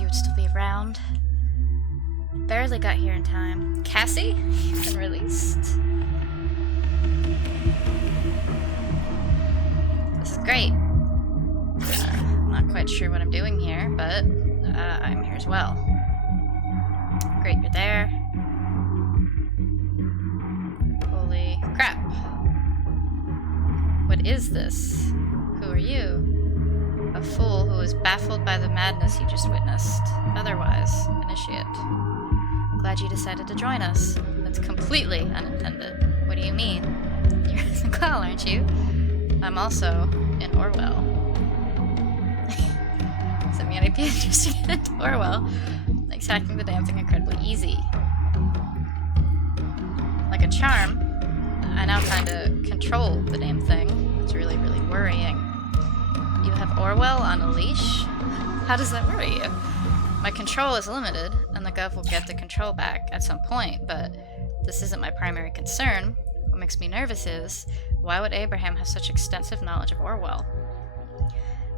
you would still be around. Barely got here in time. Cassie? You've been released. This is great. I'm not quite sure what I'm doing here, but I'm here as well. Great, you're there. Holy crap. What is this? Who are you? A fool who is baffled by the madness you just witnessed. Otherwise, initiate. Glad you decided to join us. That's completely unintended. What do you mean? You're a Quell, aren't you? I'm also in Orwell. Does it mean I'd be interested in Orwell? Makes hacking the damn thing incredibly easy. Like a charm, I now kinda control the damn thing. It's really, really worrying. You have Orwell on a leash? How does that worry you? My control is limited, and the Gov will get the control back at some point, but this isn't my primary concern. What makes me nervous is, why would Abraham have such extensive knowledge of Orwell?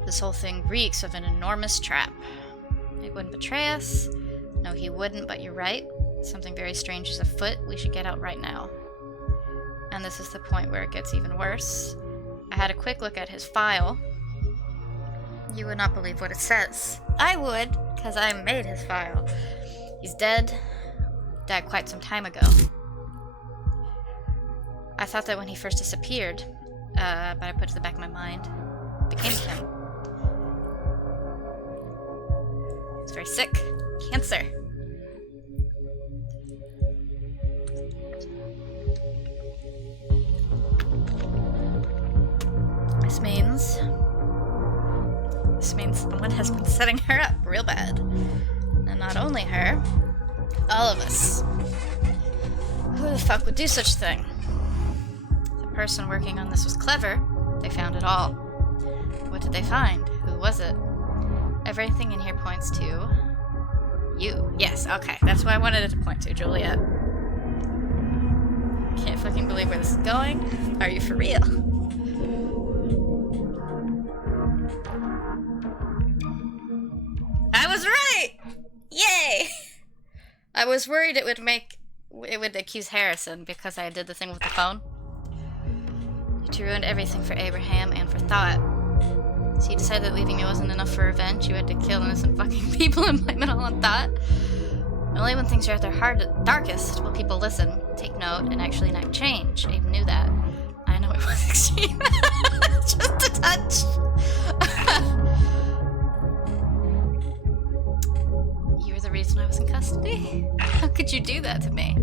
This whole thing reeks of an enormous trap. He wouldn't betray us. No, he wouldn't, but you're right. Something very strange is afoot. We should get out right now. And this is the point where it gets even worse. I had a quick look at his file. You would not believe what it says. I would, because I made his file. He's dead. Died quite some time ago. I thought that when he first disappeared, but I put it to the back of my mind. It became him. He's very sick. Cancer. This means someone has been setting her up real bad. And not only her, all of us. Who the fuck would do such a thing? The person working on this was clever. They found it all. What did they find? Who was it? Everything in here points to you. Yes, okay. That's what I wanted it to point to, Juliet. Can't fucking believe where this is going. Are you for real? I was right! Yay! I was worried it would accuse Harrison because I did the thing with the phone. You ruined everything for Abraham and for Thought. So you decided that leaving me wasn't enough for revenge. You had to kill innocent fucking people and blame it all on Thought. Only when things are at their darkest will people listen, take note, and actually enact change. Abe knew that. I know it was extreme. Just a touch. You were the reason I was in custody? How could you do that to me?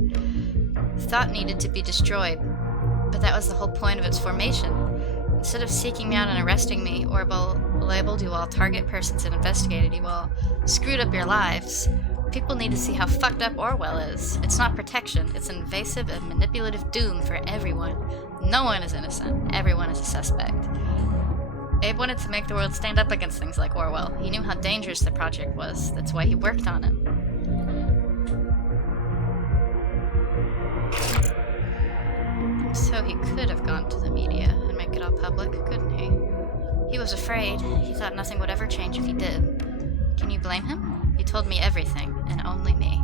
Thought needed to be destroyed, but that was the whole point of its formation. Instead of seeking me out and arresting me, Orwell labeled you all target persons and investigated you all, screwed up your lives. People need to see how fucked up Orwell is. It's not protection, it's invasive and manipulative doom for everyone. No one is innocent, everyone is a suspect. Abe wanted to make the world stand up against things like Orwell. He knew how dangerous the project was, that's why he worked on it. So he could have gone to the media and make it all public, couldn't he? He was afraid. He thought nothing would ever change if he did. Can you blame him? He told me everything, and only me.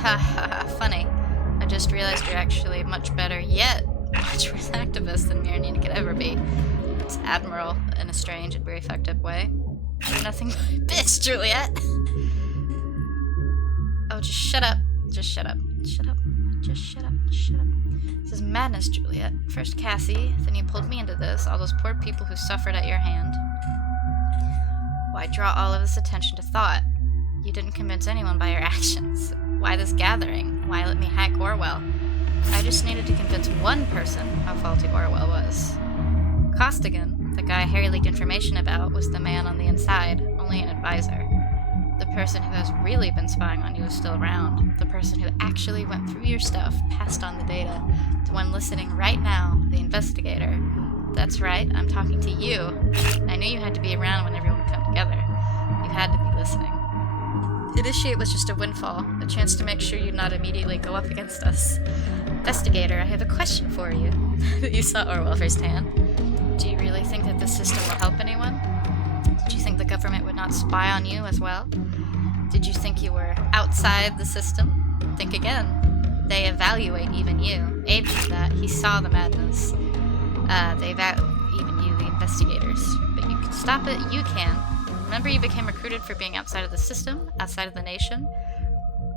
Ha ha ha, funny. I just realized you're actually much better yet. Much worse activist than me or Nina could ever be. It's admiral in a strange and very fucked up way. You're nothing but a bitch, Juliet! Oh, just shut up. Just shut up. Shut up. Just shut up. Shut up. This is madness, Juliet. First Cassie, then you pulled me into this, all those poor people who suffered at your hand. Why draw all of this attention to Thought? You didn't convince anyone by your actions. Why this gathering? Why let me hack Orwell? I just needed to convince one person how faulty Orwell was. Costigan, the guy Harry leaked information about, was the man on the inside, only an advisor. The person who has really been spying on you is still around. The person who actually went through your stuff, passed on the data, to one listening right now, the investigator. That's right, I'm talking to you. I knew you had to be around when everyone would come together. You had to be listening. Initiate was just a windfall, a chance to make sure you'd not immediately go up against us. Investigator, I have a question for you. You saw Orwell firsthand. Do you really think that this system will help anyone? Did you think the government would not spy on you as well? Did you think you were outside the system? Think again. They evaluate even you. Abe did that. He saw the madness. They evaluate even you, the investigators. But you can stop it. You can. Remember you became recruited for being outside of the system, outside of the nation?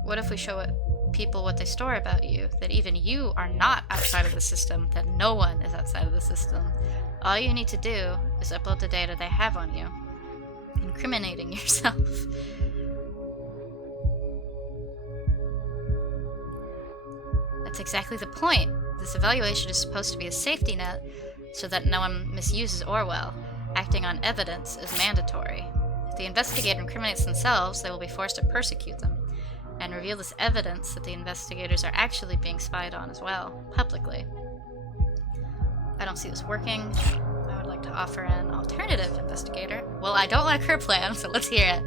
What if we show people what they store about you? That even you are not outside of the system, that no one is outside of the system. All you need to do is upload the data they have on you, incriminating yourself. That's exactly the point. This evaluation is supposed to be a safety net so that no one misuses Orwell. Acting on evidence is mandatory. If the investigator incriminates themselves, they will be forced to persecute them and reveal this evidence that the investigators are actually being spied on as well, publicly. I don't see this working. I would like to offer an alternative investigator. Well, I don't like her plan, so let's hear it.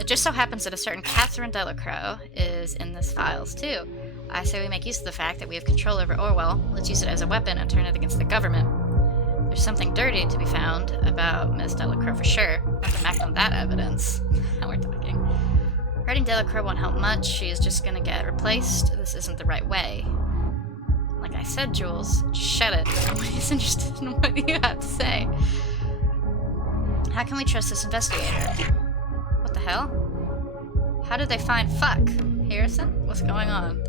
It just so happens that a certain Catherine Delacroix is in this files, too. I say we make use of the fact that we have control over Orwell. Let's use it as a weapon and turn it against the government. There's something dirty to be found about Miss Delacroix for sure. Have to act on that evidence. Now we're talking. Hurting Delacroix won't help much. She is just gonna get replaced. This isn't the right way. Like I said, Jules, just shut it. Nobody's interested in what you have to say. How can we trust this investigator? What the hell? How did they find fuck? Harrison? What's going on?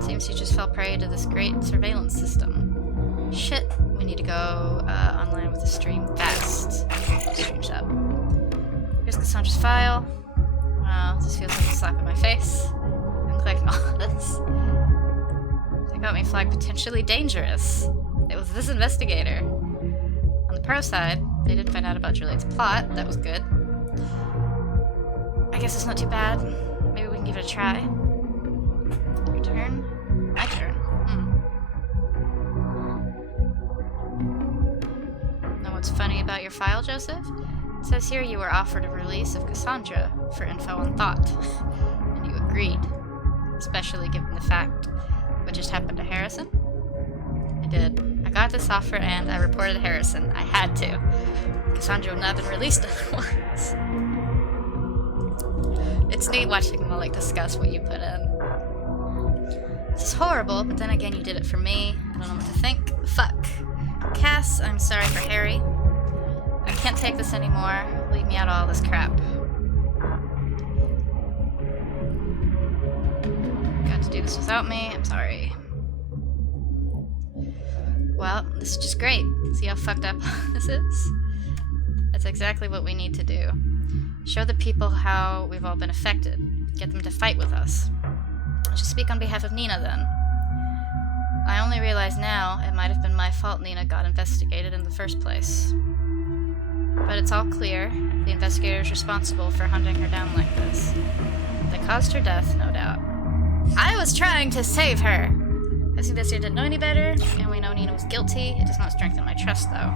Seems he just fell prey to this great surveillance system. Shit, we need to go online with the stream fast. Stream's up. Here's Cassandra's file. Wow, this feels like a slap in my face. I'm clicking all this. They got me flagged potentially dangerous. It was this investigator. On the pro side, they didn't find out about Juliet's plot. That was good. I guess it's not too bad. Maybe we can give it a try. Your turn? My turn. Know what's funny about your file, Joseph? It says here you were offered a release of Cassandra for info on thought. And you agreed. Especially given the fact what just happened to Harrison? I did. I got this offer and I reported Harrison. I had to. Cassandra would not have been released otherwise. It's neat watching them all discuss what you put in. This is horrible, but then again you did it for me. I don't know what to think. Fuck. Cass, I'm sorry for Harry. I can't take this anymore. Leave me out of all this crap. Got to do this without me. I'm sorry. Well, this is just great. See how fucked up this is? That's exactly what we need to do. Show the people how we've all been affected. Get them to fight with us. I should speak on behalf of Nina, then. I only realize now it might have been my fault Nina got investigated in the first place. But it's all clear. The investigator is responsible for hunting her down like this. They caused her death, no doubt. I was trying to save her! As the investigator didn't know any better, and we know Nina was guilty. It does not strengthen my trust, though.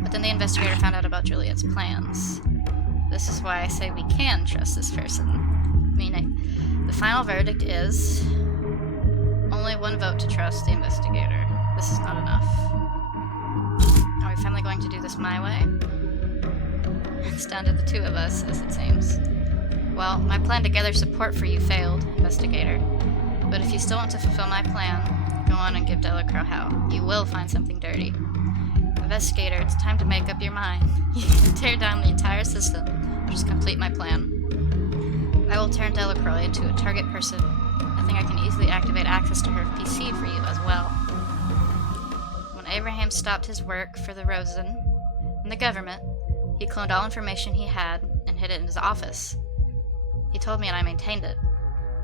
But then the investigator found out about Juliet's plans. This is why I say we can trust this person. Meaning, the final verdict is only one vote to trust the investigator. This is not enough. Are we finally going to do this my way? It's down to the two of us, as it seems. Well, my plan to gather support for you failed, investigator. But if you still want to fulfill my plan, go on and give Delacroix hell. You will find something dirty. Investigator, it's time to make up your mind. You can tear down the entire system. Just complete my plan. I will turn Delacroix into a target person. I think I can easily activate access to her PC for you as well. When Abraham stopped his work for the Rosen and the government, he cloned all information he had and hid it in his office. He told me and I maintained it.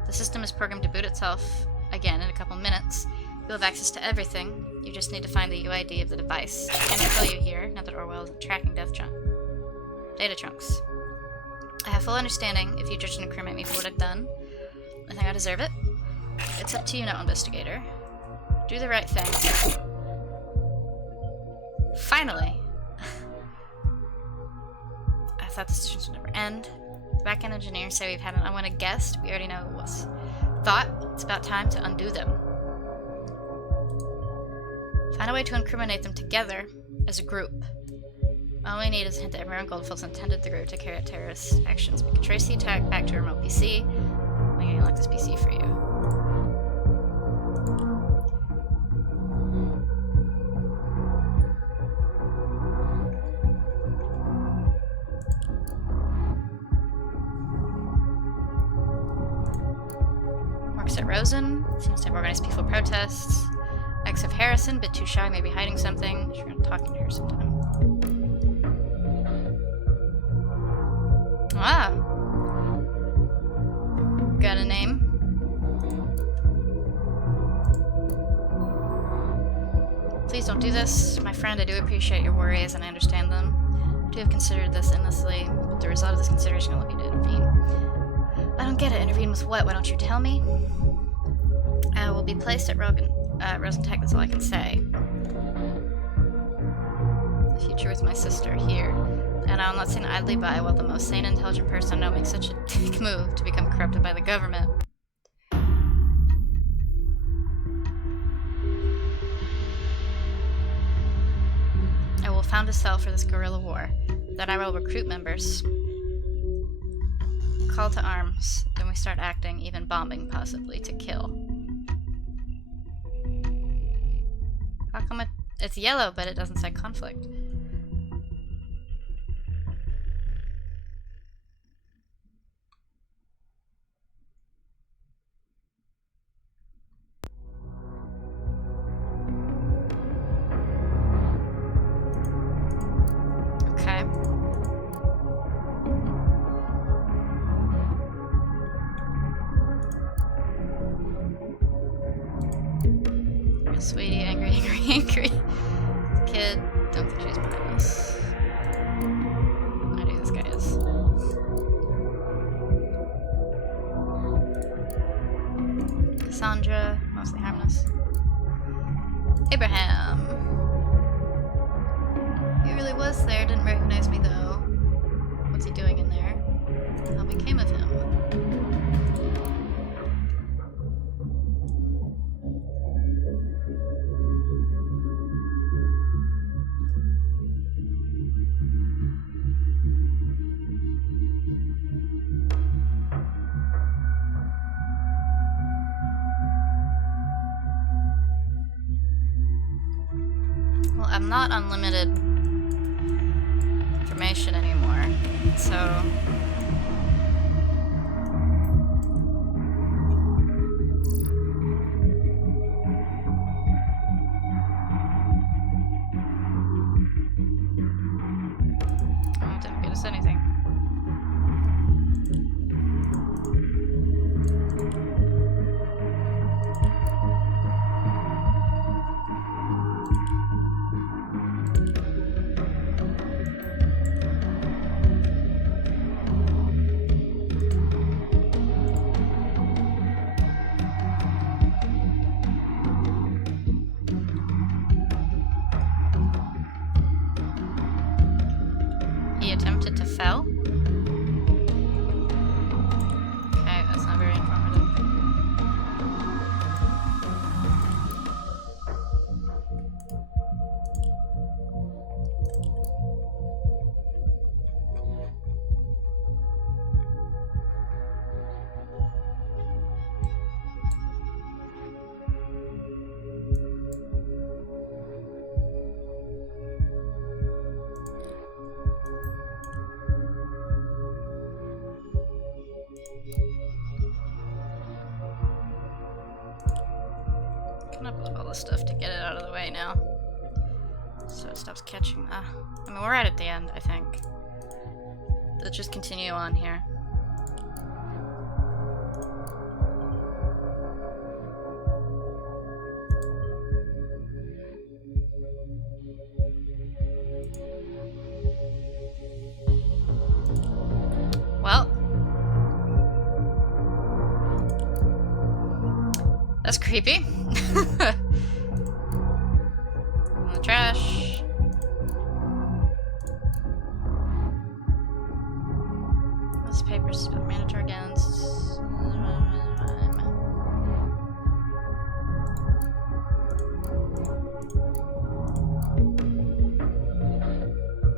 The system is programmed to boot itself again in a couple minutes. You'll have access to everything. You just need to find the UID of the device. I cannot tell you here, now that Orwell is tracking data chunks. I have full understanding if you judge and incriminate me for what I've done. I think I deserve it. It's up to you now, investigator. Do the right thing. Finally! I thought this would never end. The back-end engineers say we've had an unwanted guest. We already know who it was. Thought it's about time to undo them. Find a way to incriminate them together as a group. All we need is a hint that everyone Goldfield's intended the group to carry out terrorist actions. We can trace the attack back to a remote PC. I'm gonna lock this PC for you. Works at Rosen. Seems to have organized peaceful protests. Ex of Harrison, bit too shy, maybe hiding something. Sure, I'm talking to her sometime. Ah! Got a name? Please don't do this. My friend, I do appreciate your worries and I understand them. I do have considered this endlessly, but the result of this consideration will let me to intervene. I don't get it. Intervene with what? Why don't you tell me? I will be placed at Rosentech, that's all I can say. The future with my sister here. And I'll not stand idly by while the most sane and intelligent person I know makes such a dick move to become corrupted by the government. I will found a cell for this guerrilla war. Then I will recruit members. Call to arms. Then we start acting, even bombing, possibly, to kill. How come it's yellow, but it doesn't say conflict? Okay. Sweetie, angry, angry, angry. Kid, don't think she's behind this. I know who this guy is. Cassandra, mostly harmless. Abraham. He really was there, didn't recognize me though. What's he doing in there? How became of him? Well, I'm not unlimited information anymore, so... Oh, it didn't get us anything. He attempted to fell? Okay, that's not very informative. Can upload all this stuff to get it out of the way now, so it stops catching. I mean, we're right at the end, I think. Let's just continue on here. Well, that's creepy. In the trash. This paper's about mandatory guns.